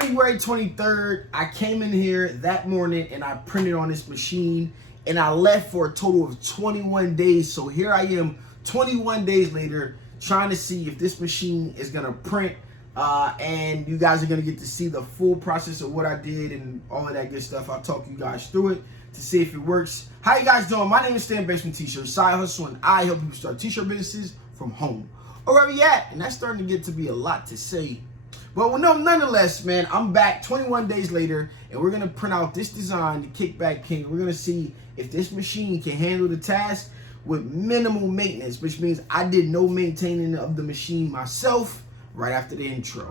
February 23rd, I came in here that morning and I printed on this machine and I left for a total of 21 days. So here I am 21 days later trying to see if this machine is gonna print and you guys are gonna get to see the full process of what I did and all of that good stuff. I'll talk you guys through it to see if it works. How you guys doing? My name is Stan Basement T-Shirt Side Hustle, and I help you start t-shirt businesses from home or wherever you at. And that's starting to get to be a lot to say. But no, nonetheless, man, I'm back 21 days later, and we're gonna print out this design, the Kickback King. We're gonna see if this machine can handle the task with minimal maintenance, which means I did no maintaining of the machine myself right after the intro.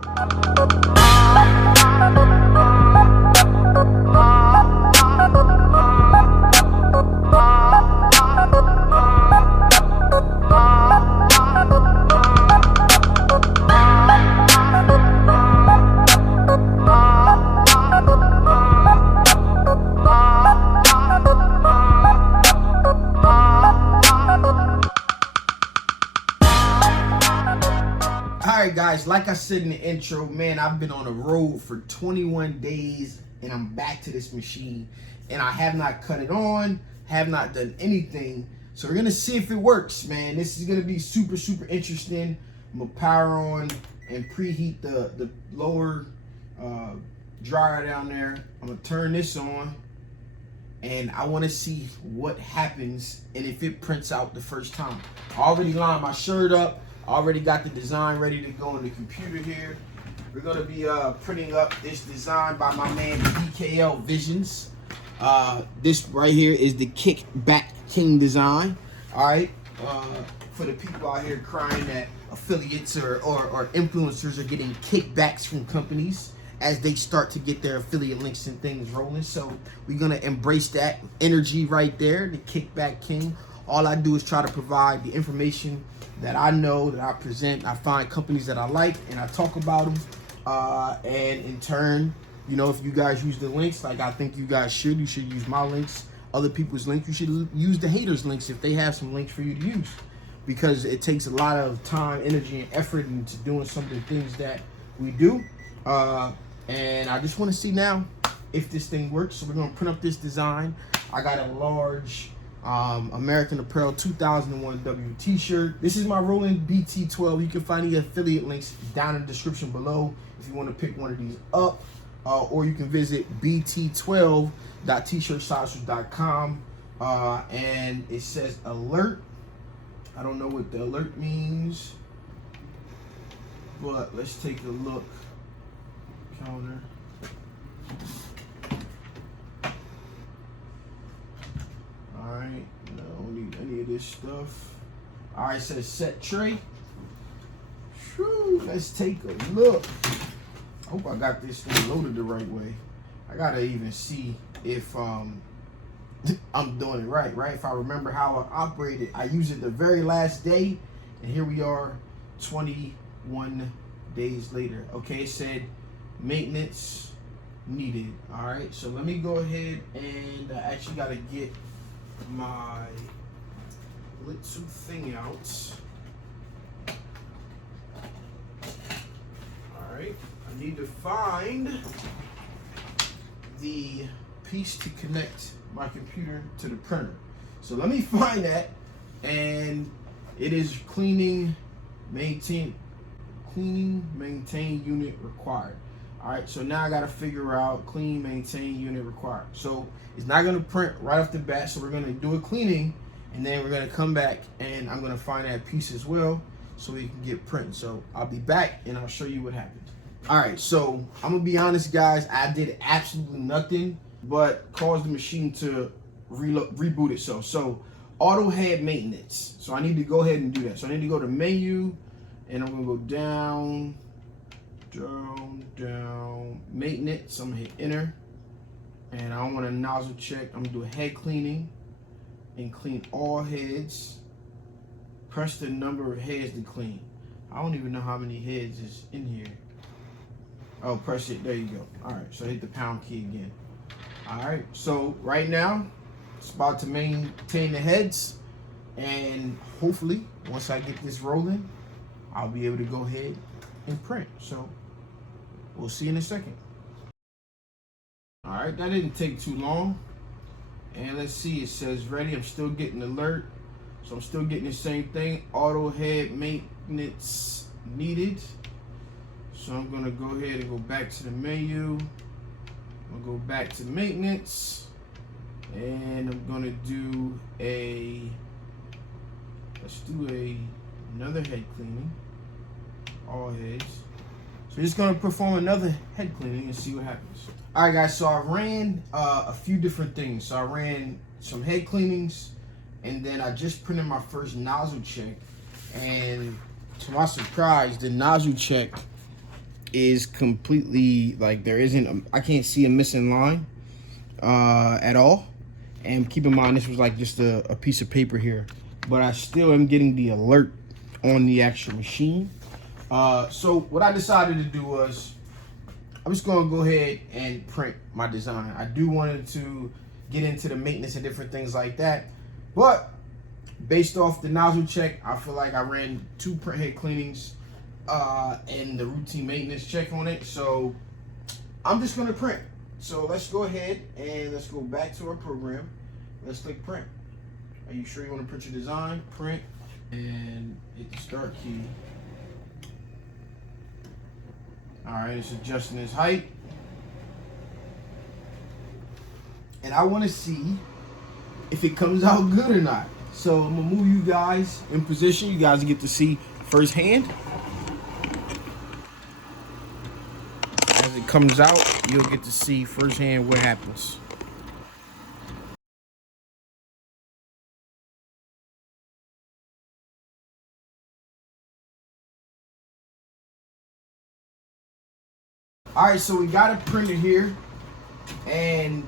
Alright guys, like I said in the intro, man, I've been on the road for 21 days and I'm back to this machine and I have not cut it on, have not done anything. So we're gonna see if it works, man. This is gonna be super interesting. I'm gonna power on and preheat the lower dryer down there. I'm gonna turn this on and I wanna see what happens and if it prints out the first time. I already lined my shirt up. Already got the design ready to go on the computer here. We're gonna be printing up this design by my man BKL Visions. This right here is the Kickback King design. All right, for the people out here crying that affiliates or influencers are getting kickbacks from companies as they start to get their affiliate links and things rolling. So we're gonna embrace that energy right there, the Kickback King. All I do is try to provide the information that I know, that I present. I find companies that I like and I talk about them. And in turn, you know, if you guys use the links, like I think you guys should, you should use my links, other people's links. You should use the haters' links if they have some links for you to use, because it takes a lot of time, energy, and effort into doing some of the things that we do. And I just want to see now if this thing works. So we're going to print up this design. I got a large American Apparel 2001 W t-shirt. This is my Roland BT-12. You can find the affiliate links down in the description below if you want to pick one of these up, or you can visit BT12.tshirtsocials.com, and it says alert. I don't know what the alert means, but let's take a look. Counter. Alright, no, don't need any of this stuff. Alright, it says set tray. Whew, let's take a look. I hope I got this thing loaded the right way. I gotta even see if I'm doing it right? If I remember how I operated. I used it the very last day, and here we are 21 days later. Okay, it said maintenance needed. Alright, so let me go ahead and I actually gotta get my little thing out. Alright, I need to find the piece to connect my computer to the printer. So let me find that, and it is cleaning, maintain unit required. Alright, so now I gotta figure out clean, maintain unit required. So it's not gonna print right off the bat, so we're gonna do a cleaning and then we're gonna come back and I'm gonna find that piece as well so we can get print. So I'll be back and I'll show you what happened. Alright, so I'm gonna be honest guys, I did absolutely nothing but cause the machine to reboot itself. So auto head maintenance. So I need to go ahead and do that. So I need to go to menu and I'm gonna go down, maintenance. I'm gonna hit enter, and I want a nozzle check. I'm gonna do a head cleaning and clean all heads. Press the number of heads to clean. I don't even know how many heads is in here. Oh, press it. There you go. All right, so hit the pound key again. All right, so right now it's about to maintain the heads, and hopefully once I get this rolling, I'll be able to go ahead and print. So we'll see in a second. All right, that didn't take too long. And let's see, it says ready. I'm still getting alert. So I'm still getting the same thing. Auto head maintenance needed. So I'm gonna go ahead and go back to the menu. I'm gonna go back to maintenance. And I'm gonna do let's do another head cleaning. All heads. So we're just gonna perform another head cleaning and see what happens. All right, guys, so I ran a few different things. So I ran some head cleanings, and then I just printed my first nozzle check. And to my surprise, the nozzle check is completely, like, there isn't, I can't see a missing line at all. And keep in mind, this was like just a piece of paper here, but I still am getting the alert on the actual machine. So what I decided to do was, I'm just gonna go ahead and print my design. I do wanted to get into the maintenance and different things like that, but based off the nozzle check, I feel like I ran 2 print head cleanings and the routine maintenance check on it. So I'm just gonna print. So let's go ahead and let's go back to our program. Let's click print. Are you sure you want to print your design? Print and hit the start key. All right, it's adjusting its height. And I want to see if it comes out good or not. So I'm gonna move you guys in position. You guys get to see firsthand. As it comes out, you'll get to see firsthand what happens. All right, so we got it printed here, and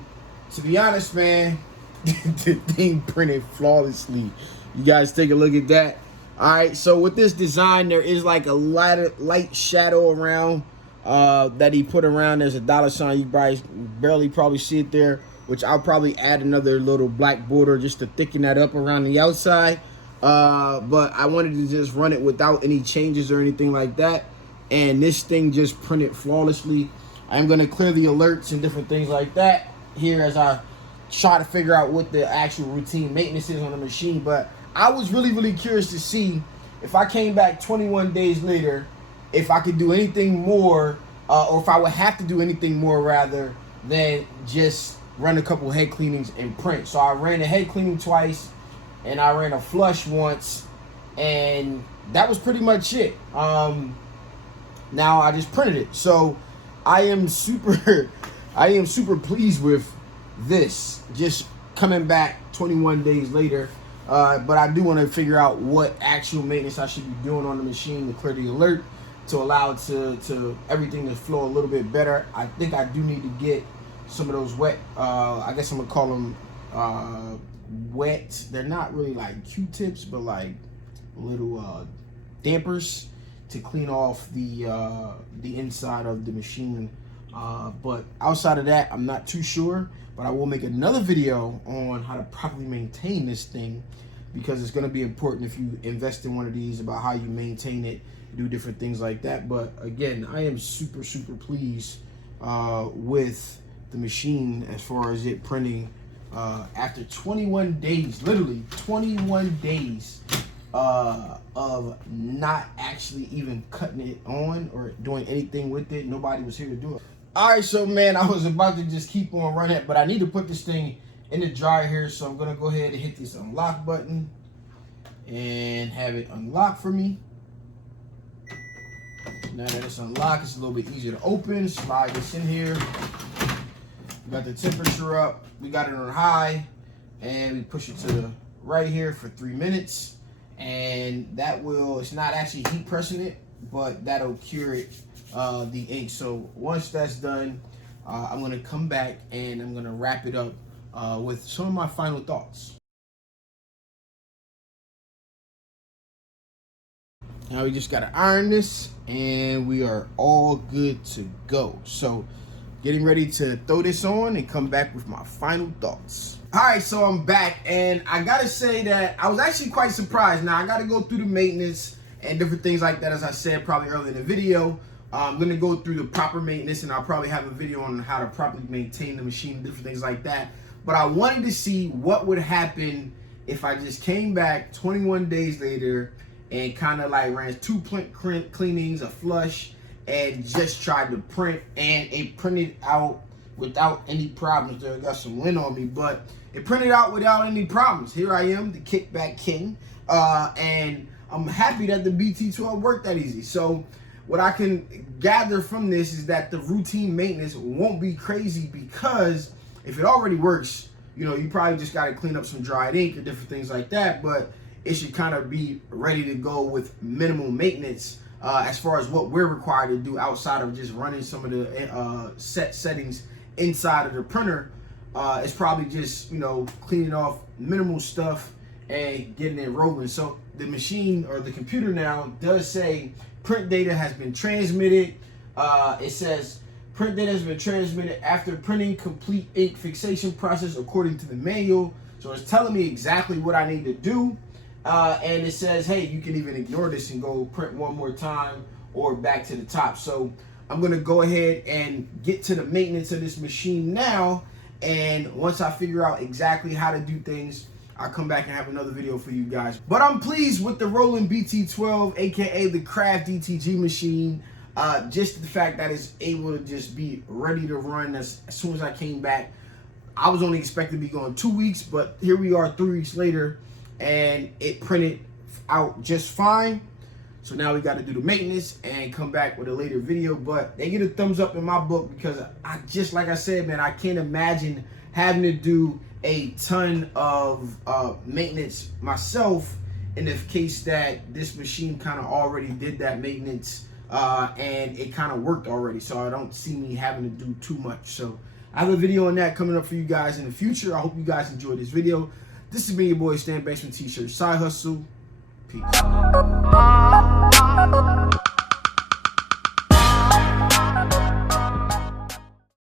to be honest, man, the thing printed flawlessly. You guys take a look at that. All right, so with this design, there is like a light shadow around that he put around. There's a dollar sign. You guys barely probably see it there, which I'll probably add another little black border just to thicken that up around the outside. But I wanted to just run it without any changes or anything like that. And this thing just printed flawlessly. I'm gonna clear the alerts and different things like that here as I try to figure out what the actual routine maintenance is on the machine. But I was really curious to see if I came back 21 days later, if I could do anything more, or if I would have to do anything more rather than just run a couple head cleanings and print. So I ran a head cleaning twice and I ran a flush once, and that was pretty much it. Now I just printed it. So I am super pleased with this, just coming back 21 days later. But I do want to figure out what actual maintenance I should be doing on the machine to clear the alert, to allow to everything to flow a little bit better. I think I do need to get some of those wet, I guess I'm gonna call them wet. They're not really like Q-tips, but like little dampers to clean off the inside of the machine. But outside of that, I'm not too sure. But I will make another video on how to properly maintain this thing, because it's going to be important if you invest in one of these, about how you maintain it, do different things like that. But again, I am super pleased with the machine as far as it printing after 21 days, literally 21 days of not actually even cutting it on or doing anything with it. Nobody was here to do it. All right, so man, I was about to just keep on running, but I need to put this thing in the dryer here. So I'm gonna go ahead and hit this unlock button and have it unlock for me. Now that it's unlocked, it's a little bit easier to open. Slide this in here. We got the temperature up. We got it on high, and we push it to the right here for 3 minutes. And that will, it's not actually heat pressing it, but that'll cure it, the ink. So once that's done, I'm gonna come back and I'm gonna wrap it up with some of my final thoughts. Now we just gotta iron this and we are all good to go. So getting ready to throw this on and come back with my final thoughts. All right, so I'm back, and I gotta say that I was actually quite surprised. Now I gotta go through the maintenance and different things like that, as I said probably earlier in the video, I'm gonna go through the proper maintenance, and I'll probably have a video on how to properly maintain the machine, different things like that. But I wanted to see what would happen if I just came back 21 days later and kind of like ran 2 print cleanings, a flush, and just tried to print, and it printed out without any problems. There, I got some wind on me, but it printed out without any problems. Here I am, the kickback king, and I'm happy that the BT-12 worked that easy. So what I can gather from this is that the routine maintenance won't be crazy, because if it already works, you know, you probably just got to clean up some dried ink or different things like that, but it should kind of be ready to go with minimal maintenance as far as what we're required to do outside of just running some of the set settings inside of the printer. It's probably just, you know, cleaning off minimal stuff and getting it rolling. So the machine, or the computer now, does say print data has been transmitted. It says print data has been transmitted after printing complete ink fixation process according to the manual. So it's telling me exactly what I need to do. And it says, hey, you can even ignore this and go print one more time or back to the top. So I'm gonna go ahead and get to the maintenance of this machine now. And once I figure out exactly how to do things, I'll come back and have another video for you guys. But I'm pleased with the Roland BT-12, aka the Craft DTG machine. Just the fact that it's able to just be ready to run as soon as I came back. I was only expecting to be going 2 weeks, but here we are 3 weeks later, and it printed out just fine. So now we got to do the maintenance and come back with a later video. But they get a thumbs up in my book, because I just, like I said, man, I can't imagine having to do a ton of maintenance myself in the case that this machine kind of already did that maintenance and it kind of worked already. So I don't see me having to do too much. So I have a video on that coming up for you guys in the future. I hope you guys enjoyed this video. This has been your boy Stan Basement T-Shirt Side Hustle. Peace.